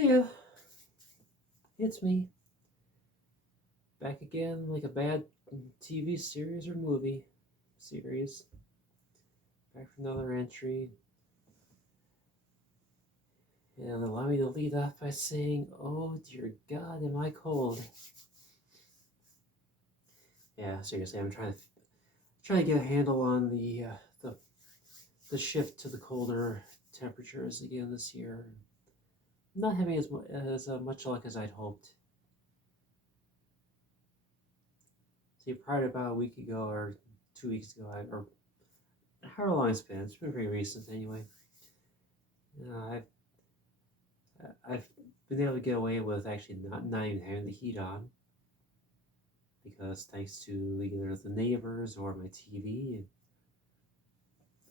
Yeah, it's me. Back again like a bad TV series or movie series. Back for another entry. And allow me to lead off by saying, oh dear God, am I cold. Yeah, seriously, I'm trying to get a handle on the shift to the colder temperatures again this year. Not having as much luck as I'd hoped. See, prior to about a week ago or 2 weeks ago, or however long it's been pretty recent anyway. Uh, I've been able to get away with actually not even having the heat on because thanks to either the neighbors or my TV and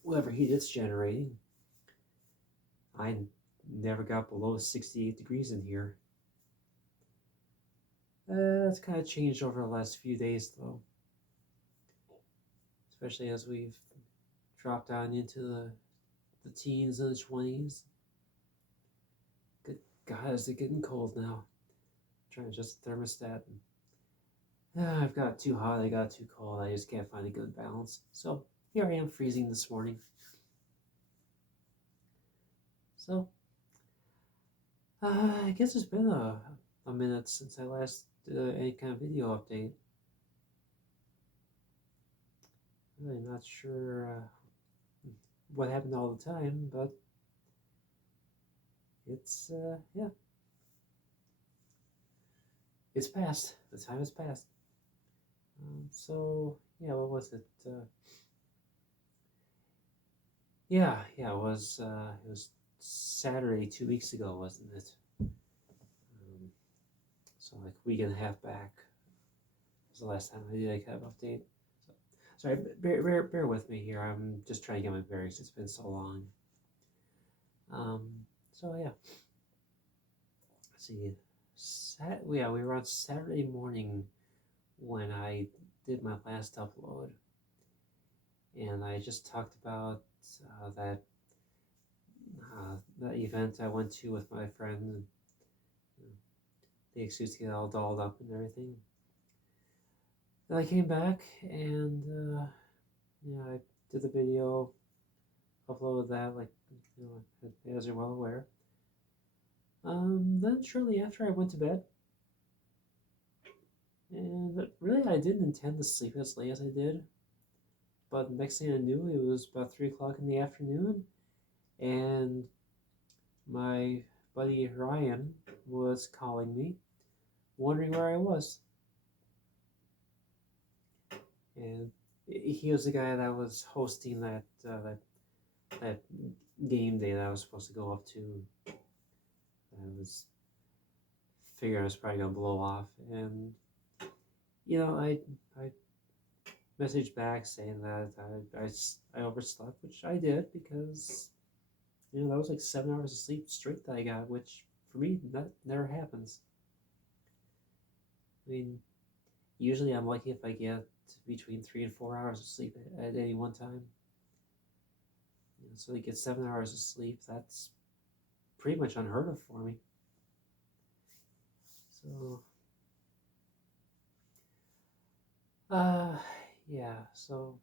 whatever heat it's generating, I never got below 68 degrees in here. That's kind of changed over the last few days though, especially as we've dropped down into the teens and the 20s. Good God, is it getting cold now? I'm trying to adjust the thermostat. I've got too hot, I got too cold. I just can't find a good balance. So here I am freezing this morning. So I guess it's been a minute since I last did any kind of video update. Really not sure what happened all the time, but it's yeah, it's passed. The time has passed. So yeah, what was it? It was Saturday 2 weeks ago, wasn't it? So like a week and a half back was the last time I did a kind of update. So, sorry, bear with me here. I'm just trying to get my bearings. It's been so long. So yeah, let's see. We were on Saturday morning when I did my last upload, and I just talked about that event I went to with my friend, and the excuse to get all dolled up and everything. Then I came back and I did the video, uploaded that, like as you're well aware. Then shortly after I went to bed, and really I didn't intend to sleep as late as I did. But the next thing I knew, it was about 3 o'clock in the afternoon, and my buddy Ryan was calling me, wondering where I was. And he was the guy that was hosting that game day that I was supposed to go up to. I was figuring I was probably gonna blow off, and I messaged back saying that I overslept, which I did because that was like 7 hours of sleep straight that I got, which for me that never happens. I mean, usually I'm lucky if I get between 3 and 4 hours of sleep at any one time. So to get 7 hours of sleep, that's pretty much unheard of for me. So, uh, yeah. So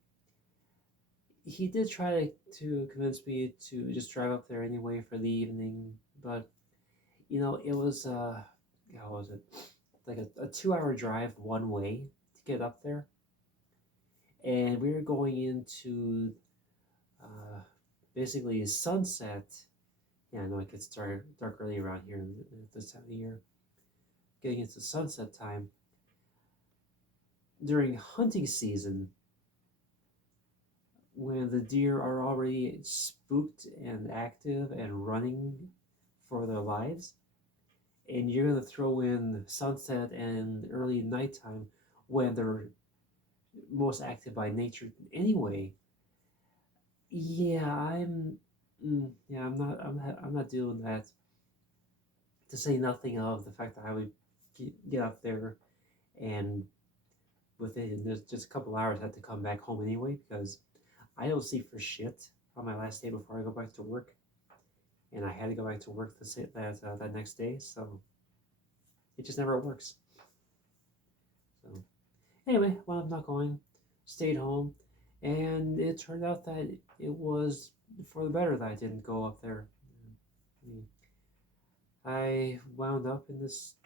he did try to convince me to just drive up there anyway for the evening, but it was how was it? Like a 2 hour drive one way to get up there, and we were going into uh, basically sunset. Yeah, I know it gets dark early around here this time of year. Getting into sunset time during hunting season, when the deer are already spooked and active and running for their lives, and you're going to throw in sunset and early nighttime when they're most active by nature anyway. Yeah, I'm not doing that. To say nothing of the fact that I would get up there and within just a couple hours I had to come back home anyway because I don't sleep for shit on my last day before I go back to work. and I had to go back to work that next day. So it just never works. So anyway, well, I'm not going. Stayed home, and it turned out that it was for the better that I didn't go up there. I mean, I wound up in this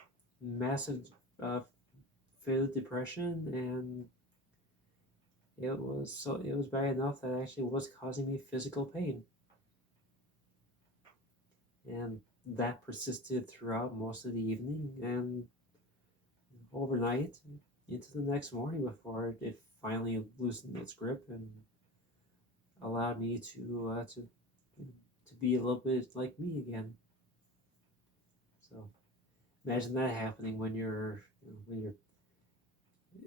massive uh, fit of depression, and it was bad enough that it actually was causing me physical pain, and that persisted throughout most of the evening and overnight into the next morning before it finally loosened its grip and allowed me to be a little bit like me again. So imagine that happening when you're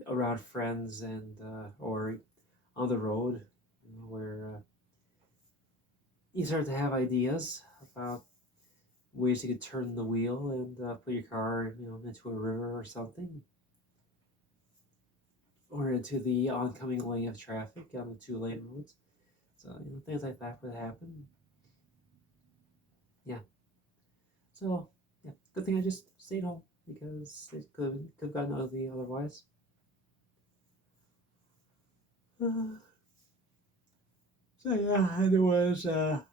around friends and or on the road, where you start to have ideas about ways you could turn the wheel and put your car, into a river or something, or into the oncoming lane of traffic on the two-lane roads. So things like that would happen. Yeah. So yeah, good thing I just stayed home because it could have gotten ugly otherwise. Uh, so yeah, and there was a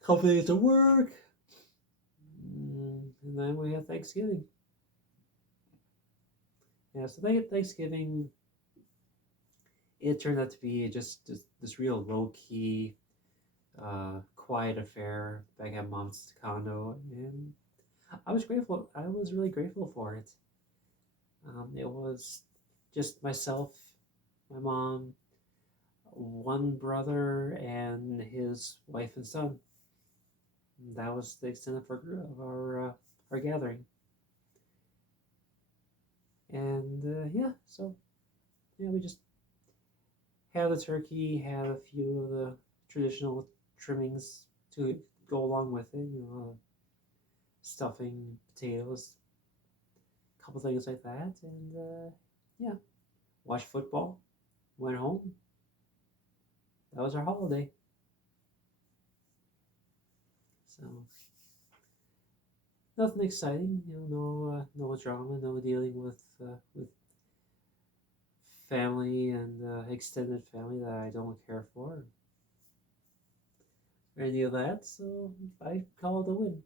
couple days of work, and then we had Thanksgiving. Yeah, so Thanksgiving, it turned out to be just this real low key, quiet affair back at Mom's condo, and I was grateful. I was really grateful for it. It was just myself, my mom, one brother, and his wife and son. That was the extent of our gathering, and yeah, so yeah, we just had the turkey, had a few of the traditional trimmings to go along with it, stuffing, potatoes, a couple things like that, and yeah, watched football, went home. That was our holiday. So nothing exciting, no drama, no dealing with family and extended family that I don't care for, or any of that. So I call it a win.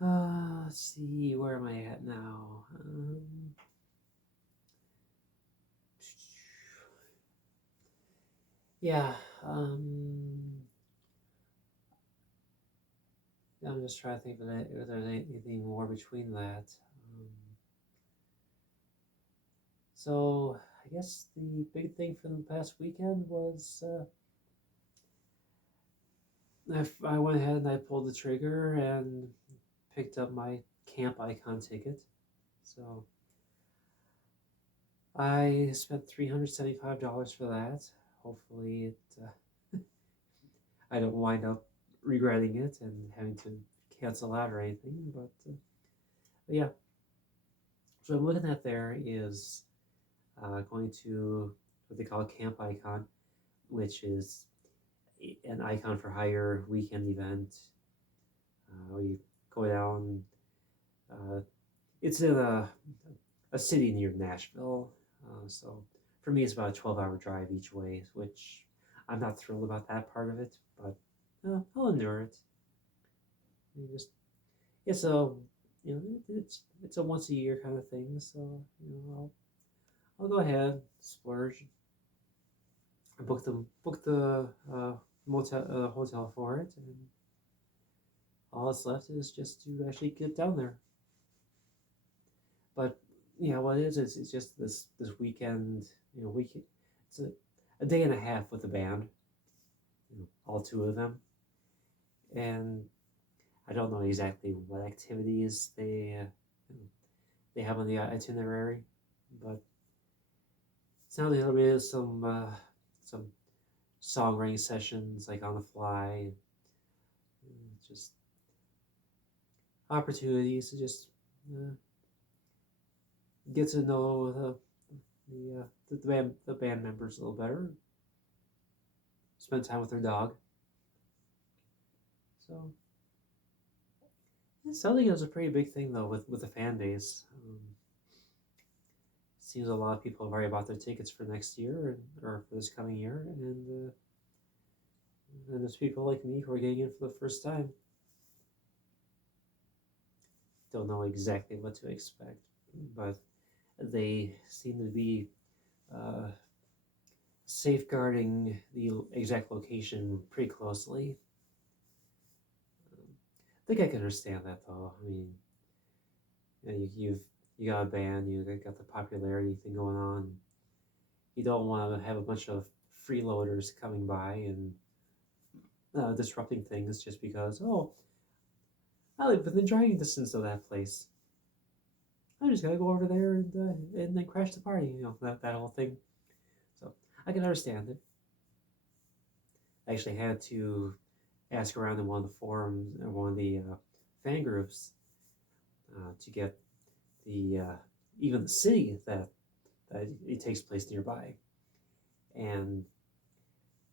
Let's see, where am I at now? Yeah, I'm just trying to think if there's anything more between that. So I guess the big thing from the past weekend was I went ahead and I pulled the trigger and picked up my camp icon ticket. So I spent $375 for that. Hopefully, I don't wind up regretting it and having to cancel out or anything. But yeah, so I'm looking at there is going to what they call a camp icon, which is an icon for hire weekend event. Where you go down. Uh, it's in a city near Nashville, so for me it's about a 12-hour drive each way, which I'm not thrilled about that part of it, but I'll endure it. You just it's a it's a once a year kind of thing, so I'll go ahead, splurge, book the hotel for it, and all that's left is just to actually get down there. But yeah, what it is it's just this weekend, it's a day and a half with the band, all two of them, and I don't know exactly what activities they have on the itinerary, but it sounds like there is some songwriting sessions like on the fly, just opportunities to just uh, get to know the band members a little better. spend time with their dog. So it sounds like it was a pretty big thing though with the fan base. Seems a lot of people have already bought their tickets for next year or for this coming year, and there's people like me who are getting in for the first time. Don't know exactly what to expect, but they seem to be uh, safeguarding the exact location pretty closely. I think I can understand that though. I mean, you got a band, you got the popularity thing going on. You don't want to have a bunch of freeloaders coming by and disrupting things just because, oh, I live within driving distance of that place. I just gotta go over there and then crash the party, that whole thing. So I can understand it. I actually had to ask around in one of the forums, or one of the fan groups, to get the even the city that it takes place nearby. And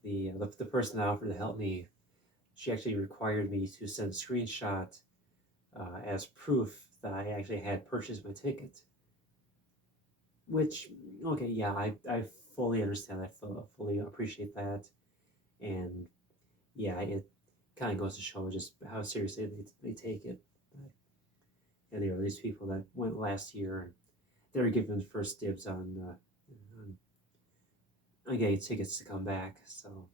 the person that offered to help me, she actually required me to send a screenshot as proof that I actually had purchased my ticket. Which, okay, yeah, I fully understand. I fully appreciate that, and yeah, it kind of goes to show just how seriously they take it. And there are these people that went last year, and they were given first dibs on, on getting tickets to come back. So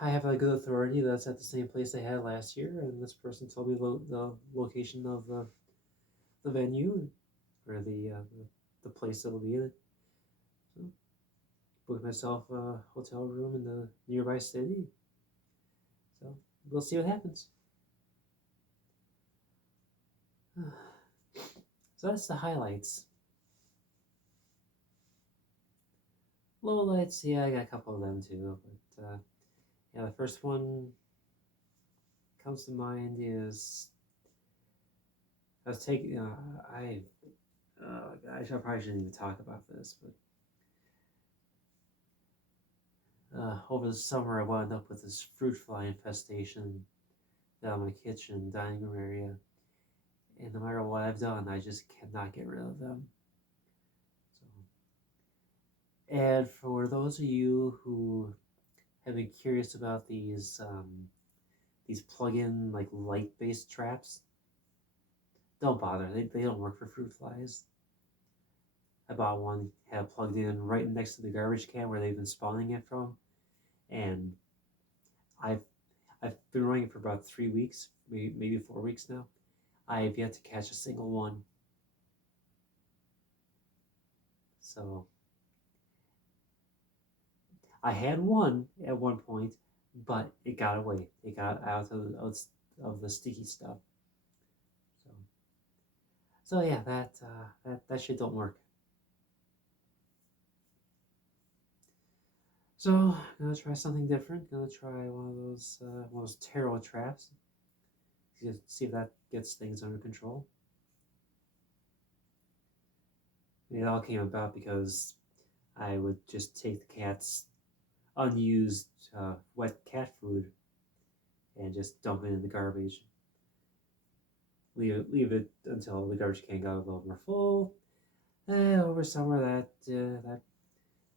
I have a good authority that's at the same place they had last year, and this person told me the location of the venue or the place that will be in. So booked myself a hotel room in the nearby city. So we'll see what happens. So that's the highlights. Lowlights, yeah, I got a couple of them too. But yeah, the first one comes to mind is I was taking. I probably shouldn't even talk about this, but over the summer I wound up with this fruit fly infestation down my kitchen dining room area, and no matter what I've done, I just cannot get rid of them. So, and for those of you who have been curious about these plug-in like light-based traps, don't bother. They don't work for fruit flies. I bought one, had it plugged in right next to the garbage can where they've been spawning it from, and I've I've been running it for about 3 weeks, maybe 4 weeks now. I have yet to catch a single one. So I had one at one point, but it got away. It got of the sticky stuff. So so yeah, that shit don't work. So I'm gonna try something different. Gonna try one of those tarot traps. See if that gets things under control. It all came about because I would just take the cat's unused wet cat food and just dump it in the garbage. Leave it until the garbage can got a little more full. Over summer, that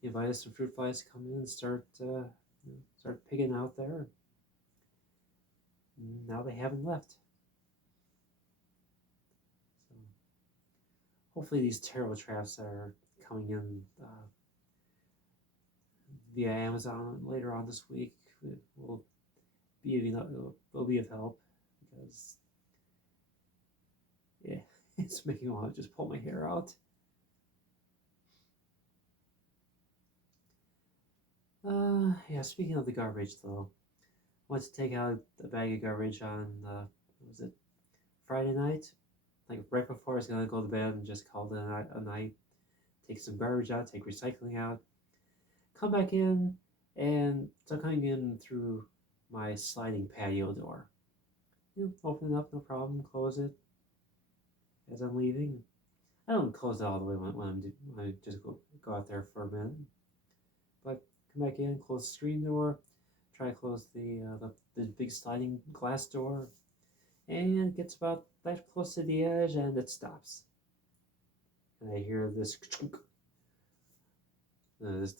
invited some fruit flies to come in and start picking out there. Now they haven't left. So hopefully these terrible traps that are coming in via Amazon later on this week will will be of help because yeah, it's making me want to just pull my hair out. Yeah. Speaking of the garbage, though, I went to take out a bag of garbage on what was it, Friday night? Like right before I was gonna go to bed, and just called it a night. Take some garbage out, take recycling out, come back in, and start coming in through my sliding patio door. Open it up, no problem. Close it as I'm leaving. I don't close it all the way when I just go go out there for a minute, but come back in, close the screen door, try to close the big sliding glass door, and it gets about that close to the edge, and it stops. And I hear this chunk, this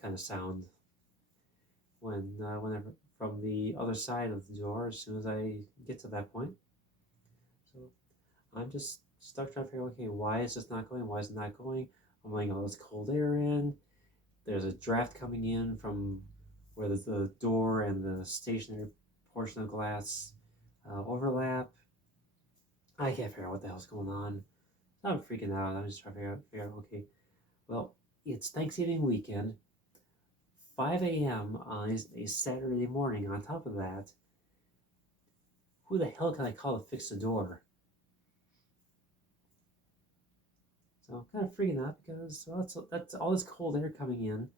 kind of sound whenever from the other side of the door as soon as I get to that point. So I'm just stuck trying to figure out, okay, why is this not going? Why is it not going? I'm letting all this cold air in. There's a draft coming in from where the door and the stationary portion of glass overlap. I can't figure out what the hell's going on. I'm freaking out. I'm just trying to figure out, okay, well, it's Thanksgiving weekend, 5 a.m. on a Saturday morning. On top of that, who the hell can I call to fix the door? So I'm kind of freaking out because, well, that's all this cold air coming in,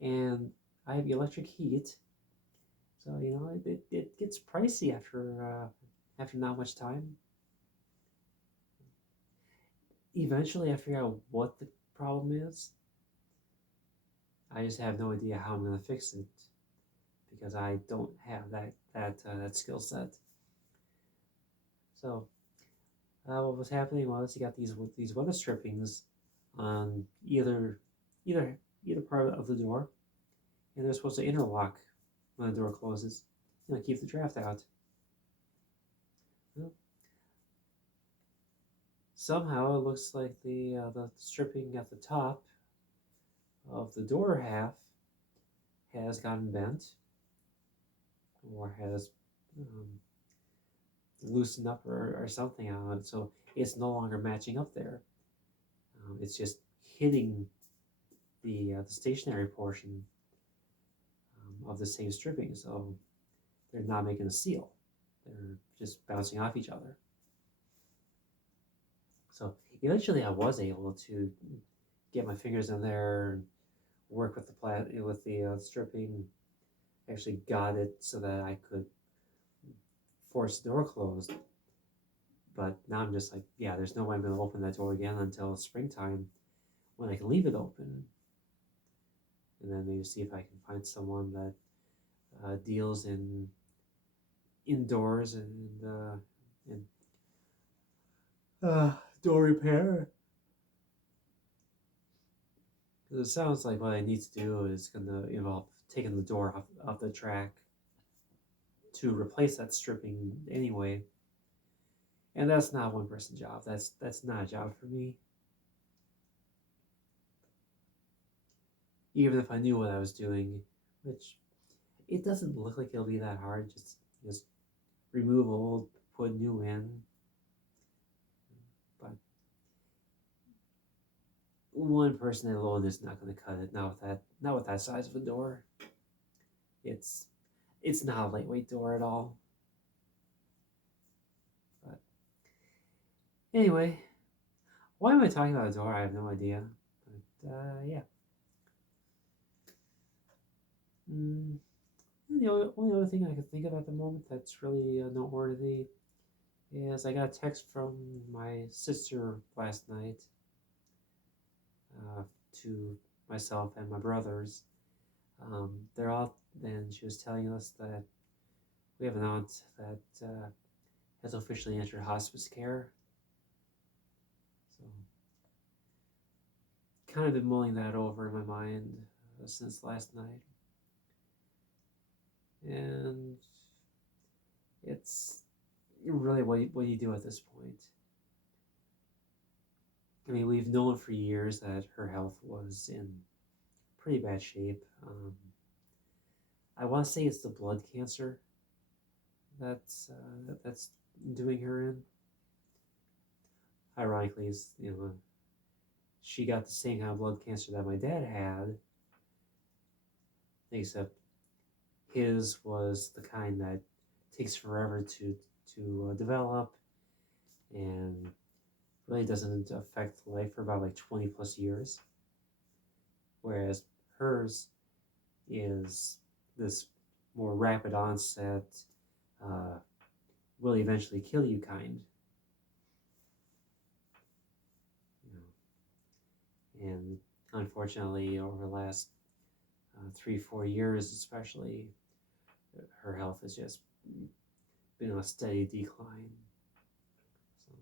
and I have electric heat. So, it gets pricey after not much time. Eventually, I figure out what the problem is. I just have no idea how I'm going to fix it because I don't have that skill set. So, what was happening was you got these weather strippings on either part of the door, and they're supposed to interlock when the door closes, keep the draft out. Well, somehow it looks like the stripping at the top of the door half has gotten bent or has loosened up or something on it, so it's no longer matching up there. It's just hitting the stationary portion of the same stripping, so they're not making a seal. They're just bouncing off each other. So eventually I was able to get my fingers in there and work with the stripping. Actually got it so that I could force the door closed. But now I'm just like, yeah, there's no way I'm going to open that door again until springtime when I can leave it open. And then maybe see if I can find someone that deals in indoors and door repair. Because it sounds like what I need to do is going to involve taking the door off the track to replace that stripping anyway. And that's not a one-person job. That's not a job for me. Even if I knew what I was doing, which it doesn't look like it'll be that hard. Just remove old, put new in. But one person alone is not going to cut it. Not with that size of a door. It's not a lightweight door at all. But anyway, why am I talking about a door? I have no idea. But yeah. The only other thing I could think of at the moment that's really noteworthy is I got a text from my sister last night to myself and my brothers. They're all, and she was telling us that we have an aunt that has officially entered hospice care. So, kind of been mulling that over in my mind since last night. And it's really what do you do at this point? I mean, we've known for years that her health was in pretty bad shape. I want to say it's the blood cancer that's doing her in. Ironically, she got the same kind of blood cancer that my dad had, except his was the kind that takes forever to develop and really doesn't affect life for about like 20 plus years. Whereas hers is this more rapid onset, will eventually kill you kind. And unfortunately, over the last 3, 4 years, especially, her health has just been on a steady decline. So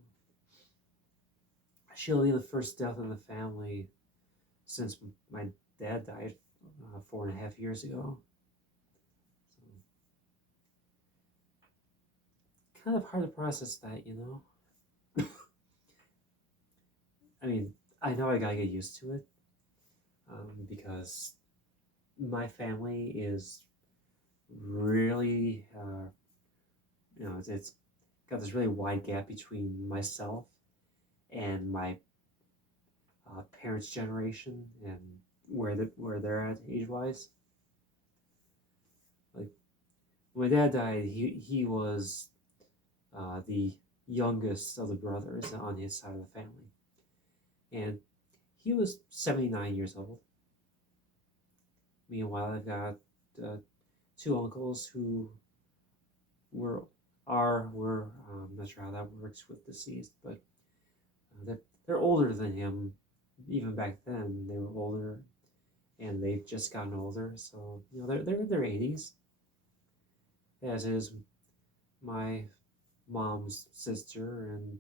she'll be the first death in the family since my dad died 4.5 years ago. So kind of hard to process that, you know. I mean, I know I gotta get used to it because my family is really, it's got this really wide gap between myself and my parents' generation and where they're at age wise. Like when my dad died, he was the youngest of the brothers on his side of the family, and he was 79 years old. Meanwhile, I've got uh, two uncles who were were I'm not sure how that works with deceased, but they're older than him. Even back then, they were older, and they've just gotten older. So they're in their 80s, as is my mom's sister, and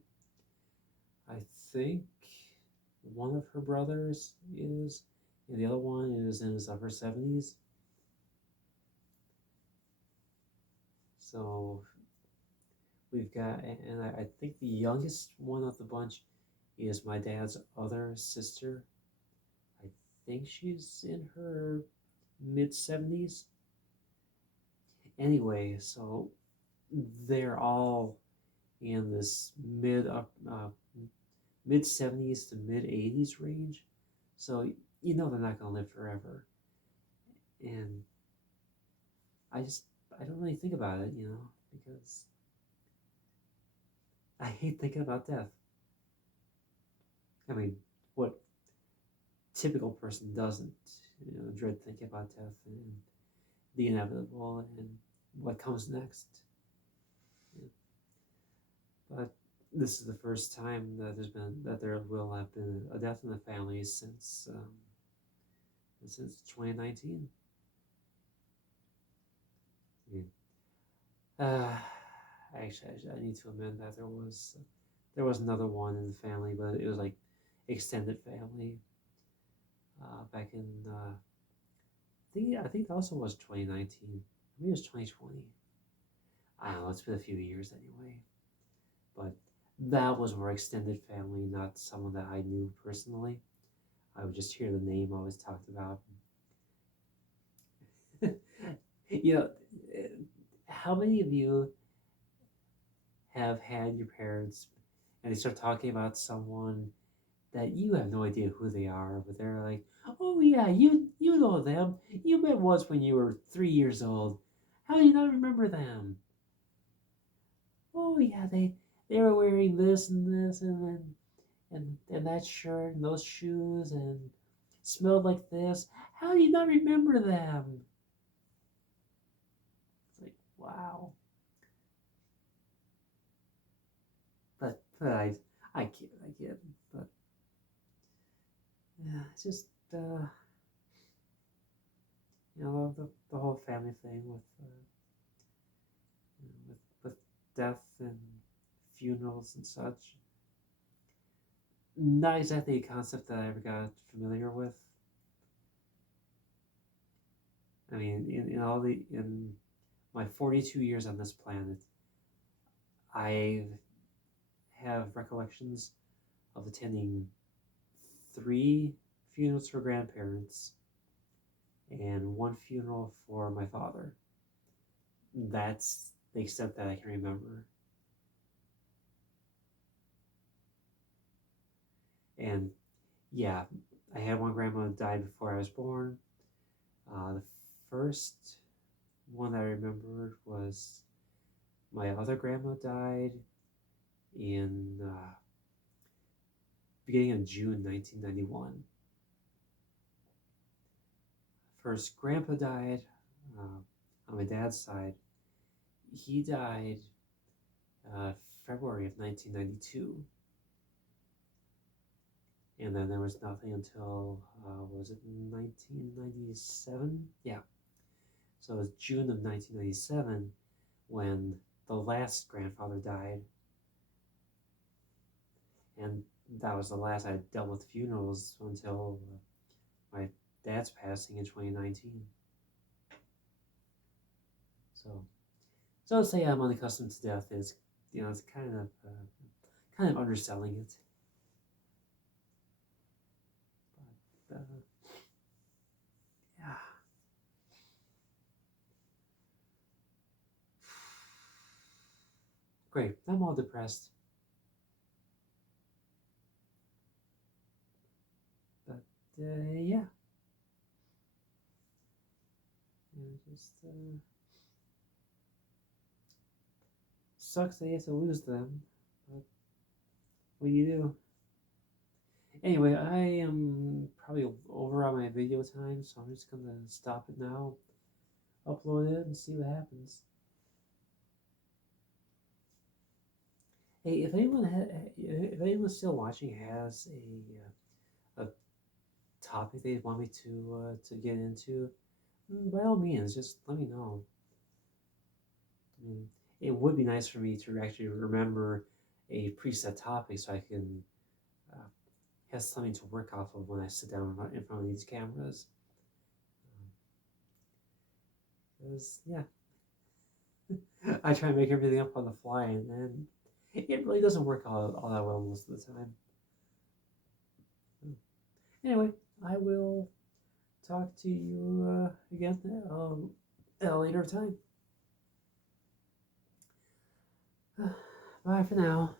I think one of her brothers is, and the other one is in his upper 70s. So we've got, and I think the youngest one of the bunch is my dad's other sister. I think she's in her mid 70s. Anyway, so they're all in this mid 70s to mid 80s range. So they're not going to live forever. And I just I don't really think about it, because I hate thinking about death. I mean, what typical person doesn't, dread thinking about death and the inevitable and what comes next. Yeah. But this is the first time that there will have been a death in the family since 2019. I mean, uh, actually, I need to amend that there was another one in the family, but it was like extended family back in I think it also was 2019. Maybe it was 2020. I don't know. It's been a few years anyway. But that was more extended family, not someone that I knew personally. I would just hear the name always talked about. you know, how many of you have had your parents and they start talking about someone that you have no idea who they are, but they're like, "Oh yeah, you know them. You met once when you were 3 years old. How do you not remember them? Oh yeah, they were wearing this and this and that shirt and those shoes and smelled like this. How do you not remember them?" It's like, wow. But I kid. But yeah, it's just the whole family thing with death and funerals and such. Not exactly a concept that I ever got familiar with. I mean, in my 42 years on this planet, I have recollections of attending 3 funerals for grandparents and 1 funeral for my father. That's the extent that I can remember. And yeah, I had one grandma that died before I was born. The first one I remembered was my other grandma died in beginning of June 1991. First grandpa died on my dad's side. He died February of 1992. And then there was nothing until, was it 1997? Yeah. So it was June of 1997 when the last grandfather died. And that was the last I dealt with funerals until my dad's passing in 2019. So, so to say I'm unaccustomed to death is, it's kind of underselling it. But, yeah. Great. I'm all depressed. But, yeah. Just sucks that you have to lose them. But what do you do? Anyway, I am probably over on my video time, so I'm just gonna stop it now, upload it, and see what happens. Hey, if anyone still watching has a topic they want me to get into, by all means, just let me know. I mean, it would be nice for me to actually remember a preset topic so I can uh, have something to work off of when I sit down in front of these cameras. Because, yeah, I try to make everything up on the fly, and then it really doesn't work all that well most of the time. Anyway, I will talk to you again at a later time. Bye for now.